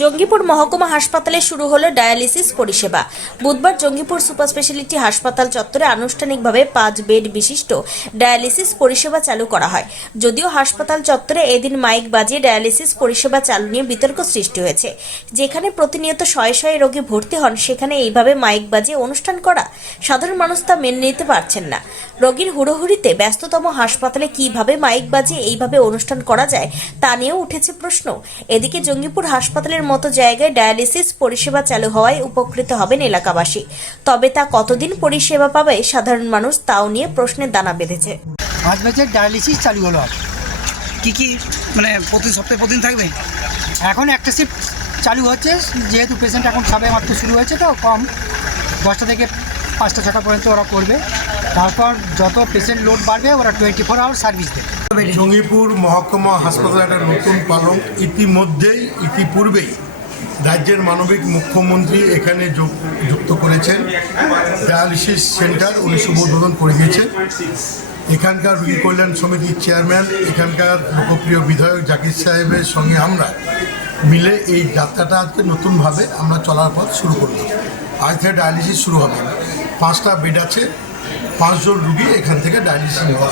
জঙ্গিপুর মহকুমা হাসপাতালে শুরু হলো ডায়ালিসিস পরিষেবা। বুধবার জঙ্গিপুর সুপার স্পেশালিটি হাসপাতাল চত্বরে আনুষ্ঠানিকভাবে পাঁচ বেড বিশিষ্ট ডায়ালিসিস পরিষেবা চালু করা হয়। যদিও হাসপাতাল চত্বরে এদিন মাইক বাজিয়ে ডায়ালিসিস পরিষেবা চালু নিয়ে বিতর্ক সৃষ্টি হয়েছে। যেখানে প্রতিনিয়ত শয়ে শয়ে রোগী ভর্তি হন, সেখানে এইভাবে মাইক বাজিয়ে অনুষ্ঠান করা সাধারণ মানুষ তা মেনে নিতে পারছেন না। রোগীর হুড়োহুড়িতে ব্যস্ততম হাসপাতালে কীভাবে মাইক বাজিয়ে এইভাবে অনুষ্ঠান করা যায় তা নিয়েও উঠেছে প্রশ্ন। এদিকে জঙ্গিপুর হাসপাতালের মতো জায়গায় ডায়ালিসিস পরিষেবা চালু হওয়ায় উপকৃত হবেন এলাকাবাসী। তবে তা কতদিন পরিষেবা পাবে সাধারণ মানুষ তাও নিয়ে প্রশ্নের দানা বেঁধেছে। পাঁচ বছর ডায়ালিসিস চালু হলো। কি কি মানে প্রতি সপ্তাহে প্রতিদিন থাকবে? এখন একটা শিফট চালু হচ্ছে যেহেতু পেশেন্ট এখন সবে মাত্র শুরু হয়েছে তো কম। দশটা থেকে পাঁচটা ছটা পর্যন্ত ওরা করবে। তারপর যত পেশেন্ট লোড বাড়বে, ওরা টোয়েন্টি ফোর আওয়ার সার্ভিস দেবে। জঙ্গিপুর মহকুমা হাসপাতালে একটা নতুন পালন ইতিমধ্যেই, ইতিপূর্বেই রাজ্যের মানবিক মুখ্যমন্ত্রী এখানে যুক্ত করেছেন। ডায়ালিসিস সেন্টার উনি শুভ উদ্বোধন করে দিয়েছেন। এখানকার রোগী কল্যাণ সমিতির চেয়ারম্যান, এখানকার লোকপ্রিয় বিধায়ক জাকির সাহেবের সঙ্গে আমরা মিলে এই যাত্রাটা আজকে নতুনভাবে আমরা চলার পথ শুরু করলাম। আজ থেকে ডায়ালিসিস শুরু হবে। পাঁচটা বেড আছে। পাঁচজন রুগী এখান থেকে ডায়ালিসিস নেওয়া